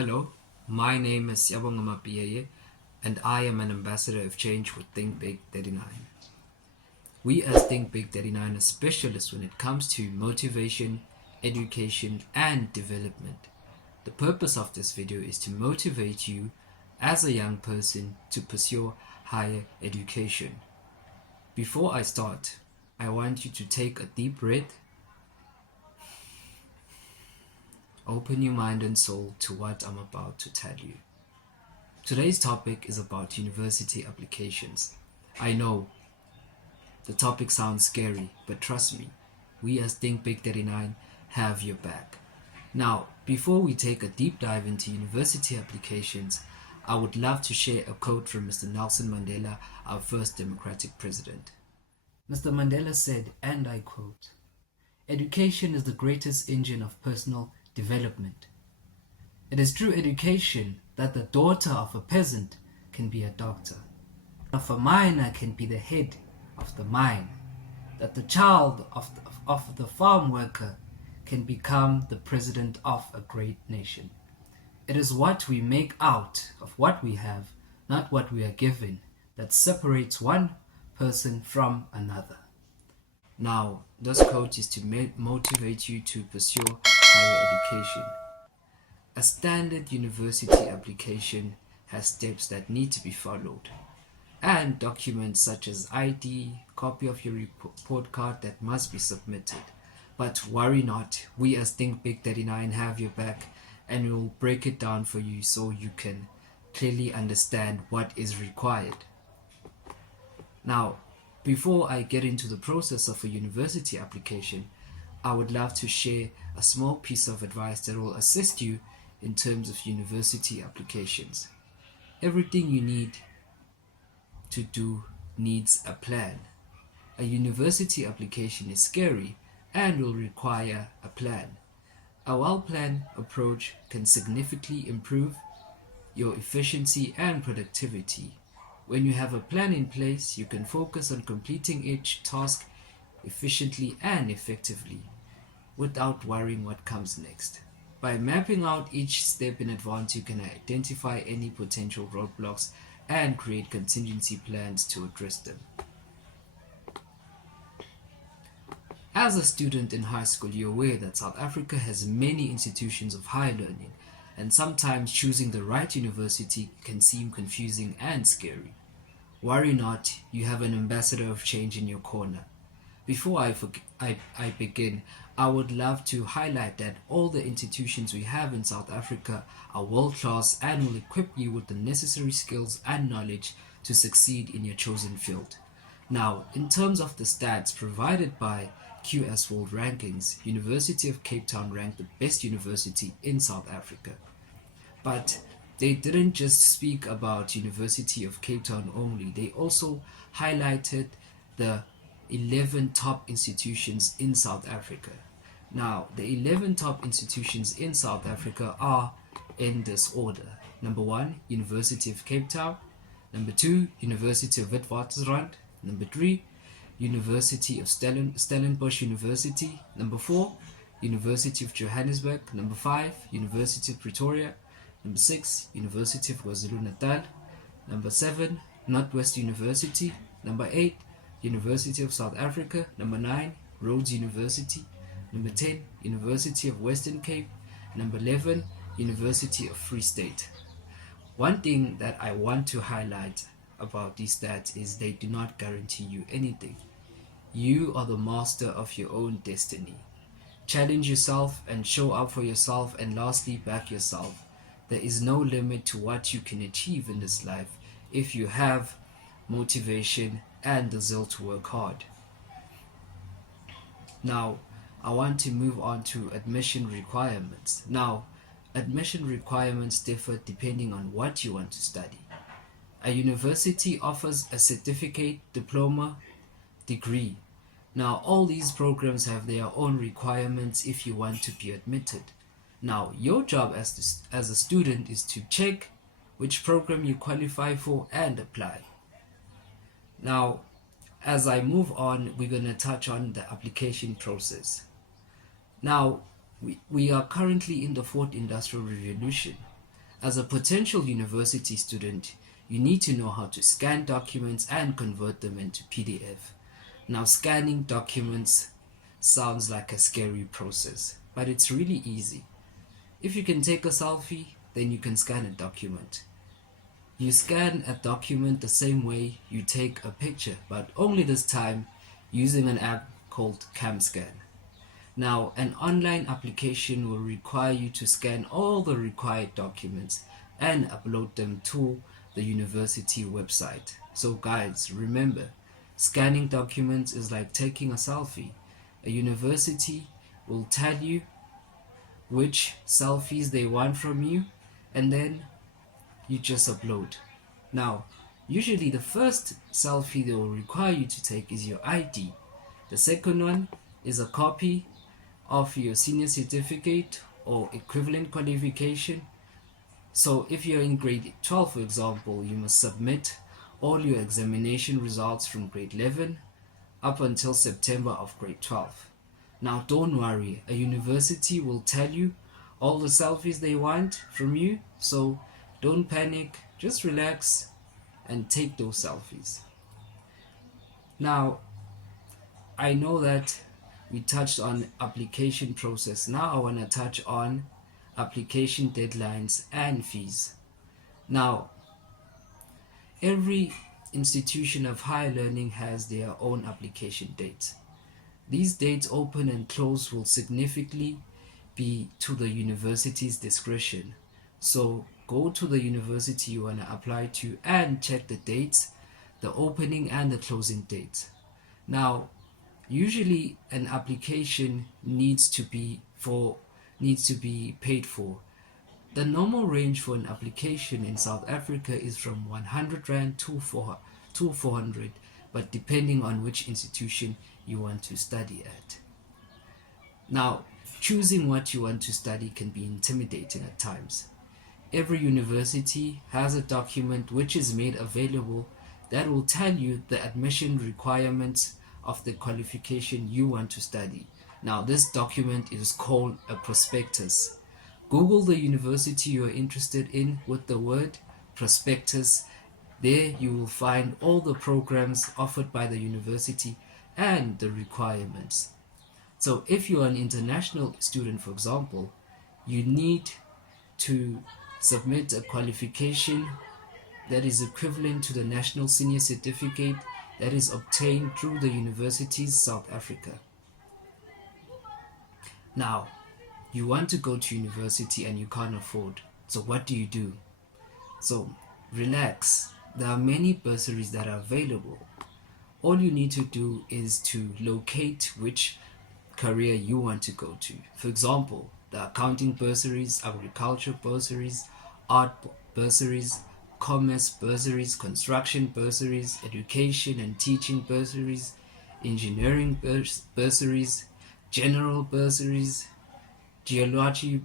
Hello, my name is Siyabonga Mapiyeye, and I am an ambassador of change with Think Big 39. We as Think Big 39 are specialists when it comes to motivation, education, and development. The purpose of this video is to motivate you as a young person to pursue higher education. Before I start, I want you to take a deep breath. Open your mind and soul to what I'm about to tell you. Today's topic is about university applications. I know the topic sounds scary, but trust me, we as Think Big 39 have your back. Now, before we take a deep dive into university applications, I would love to share a quote from Mr. Nelson Mandela, our first democratic president. Mr. Mandela said, and I quote, "Education is the greatest engine of personal development. It is through education that the daughter of a peasant can be a doctor, of a miner can be the head of the mine, that the child of the farm worker can become the president of a great nation. It is what we make out of what we have, not what we are given, that separates one person from another." Now, this quote is to motivate you to pursue higher education. A standard university application has steps that need to be followed, and documents such as ID, copy of your report card that must be submitted. But worry not, we as Think Big 39 have your back, and we will break it down for you so you can clearly understand what is required. Now, before I get into the process of a university application, I would love to share a small piece of advice that will assist you in terms of university applications. Everything you need to do needs a plan. A university application is scary and will require a plan. A well-planned approach can significantly improve your efficiency and productivity. When you have a plan in place, you can focus on completing each task efficiently and effectively without worrying what comes next. By mapping out each step in advance, you can identify any potential roadblocks and create contingency plans to address them. As a student in high school, you're aware that South Africa has many institutions of higher learning, and sometimes choosing the right university can seem confusing and scary. Worry not, you have an ambassador of change in your corner. Before I begin, I would love to highlight that all the institutions we have in South Africa are world-class and will equip you with the necessary skills and knowledge to succeed in your chosen field. Now, in terms of the stats provided by QS World Rankings, University of Cape Town ranked the best university in South Africa. But they didn't just speak about University of Cape Town only, they also highlighted the 11 top institutions in South Africa. Now, the 11 top institutions in South Africa are in this order. Number 1, University of Cape Town. Number 2, University of Witwatersrand. Number 3, University of Stellenbosch University. Number 4, University of Johannesburg. Number 5, University of Pretoria. Number 6, University of KwaZulu-Natal. Number 7, Northwest University. Number 8, University of South Africa. Number 9, Rhodes University. Number 10, University of Western Cape. Number 11, University of Free State. One thing that I want to highlight about these stats is they do not guarantee you anything. You are the master of your own destiny. Challenge yourself and show up for yourself, and lastly, back yourself. There is no limit to what you can achieve in this life if you have motivation and the zeal to work hard. Now, I want to move on to admission requirements. Now, admission requirements differ depending on what you want to study. A university offers a certificate, diploma, degree. Now, all these programs have their own requirements if you want to be admitted. Now, your job as a student is to check which program you qualify for and apply. Now, as I move on, we're going to touch on the application process. Now, we are currently in the fourth industrial revolution. As a potential university student, you need to know how to scan documents and convert them into PDF. Now, scanning documents sounds like a scary process, but it's really easy. If you can take a selfie, then you can scan a document. You scan a document the same way you take a picture, but only this time using an app called CamScan. Now, an online application will require you to scan all the required documents and upload them to the university website. So guys, remember, scanning documents is like taking a selfie. A university will tell you which selfies they want from you, and then you just upload. Now, usually the first selfie they will require you to take is your ID. The second one is a copy of your senior certificate or equivalent qualification. So if you're in grade 12, for example, you must submit all your examination results from grade 11 up until September of grade 12. Now don't worry, a university will tell you all the selfies they want from you, so don't panic, just relax and take those selfies. Now, I know that we touched on application process. Now I want to touch on application deadlines and fees. Now, every institution of higher learning has their own application dates. These dates open and close will significantly be to the university's discretion. So go to the university you want to apply to and check the dates, the opening and the closing dates. Now, usually an application needs to be paid for. The normal range for an application in South Africa is from 100 Rand to 400, but depending on which institution you want to study at. Now, choosing what you want to study can be intimidating at times. Every university has a document which is made available that will tell you the admission requirements of the qualification you want to study. Now, this document is called a prospectus. Google the university you are interested in with the word prospectus. There you will find all the programs offered by the university and the requirements. So if you are an international student, for example, you need to submit a qualification that is equivalent to the National Senior Certificate that is obtained through the universities South Africa. Now, you want to go to university and you can't afford. So what do? So relax. There are many bursaries that are available. All you need to do is to locate which career you want to go to. For example, the accounting bursaries, agriculture bursaries, art bursaries, commerce bursaries, construction bursaries, education and teaching bursaries, engineering bursaries, general bursaries, geology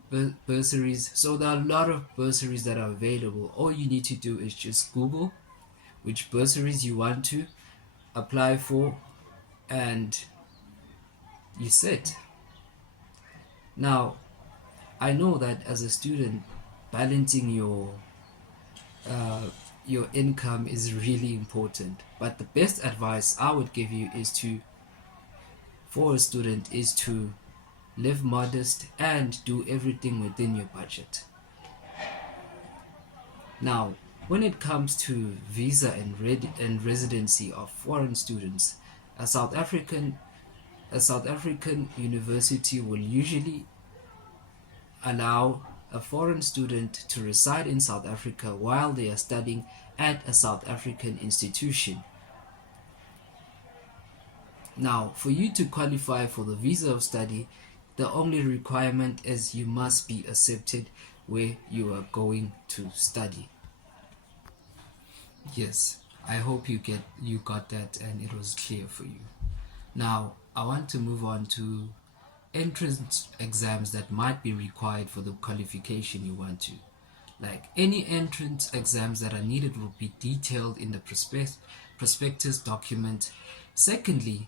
bursaries. So there are a lot of bursaries that are available. All you need to do is just Google which bursaries you want to apply for and you sit. Now, I know that as a student, balancing your income is really important. But the best advice I would give you for a student is to live modest and do everything within your budget. Now, when it comes to visa and residency of foreign students, a South African university will usually allow a foreign student to reside in South Africa while they are studying at a South African institution. Now, for you to qualify for the visa of study, the only requirement is you must be accepted where you are going to study. Yes, I hope you got that and it was clear for you. Now, I want to move on to entrance exams that might be required for the qualification you want to. Like any entrance exams that are needed will be detailed in the prospectus document. Secondly,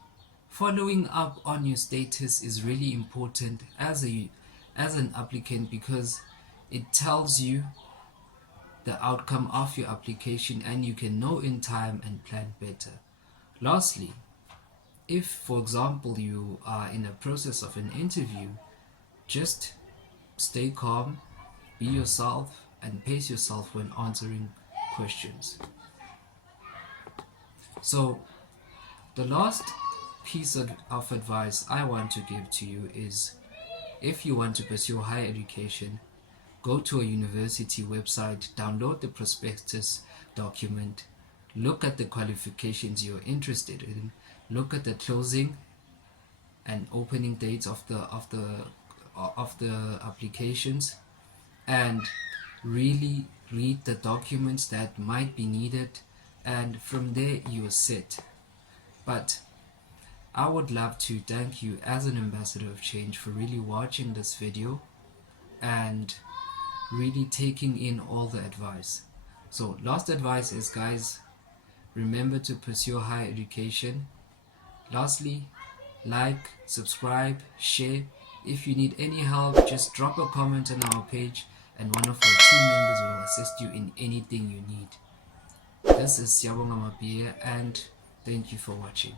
following up on your status is really important as an applicant because it tells you the outcome of your application, and you can know in time and plan better. Lastly, if for example you are in a process of an interview, just stay calm, be yourself, and pace yourself when answering questions. So the last piece of advice I want to give to you is, if you want to pursue higher education, go to a university website, download the prospectus document, look at the qualifications you're interested in, look at the closing and opening dates of the applications, and really read the documents that might be needed, and from there you're set. But I would love to thank you as an ambassador of change for really watching this video and really taking in all the advice. So last advice is, guys, remember to pursue higher education. Lastly, like, subscribe, share. If you need any help, just drop a comment on our page and one of our team members will assist you in anything you need. This is Siyabonga Mapiyeye, and thank you for watching.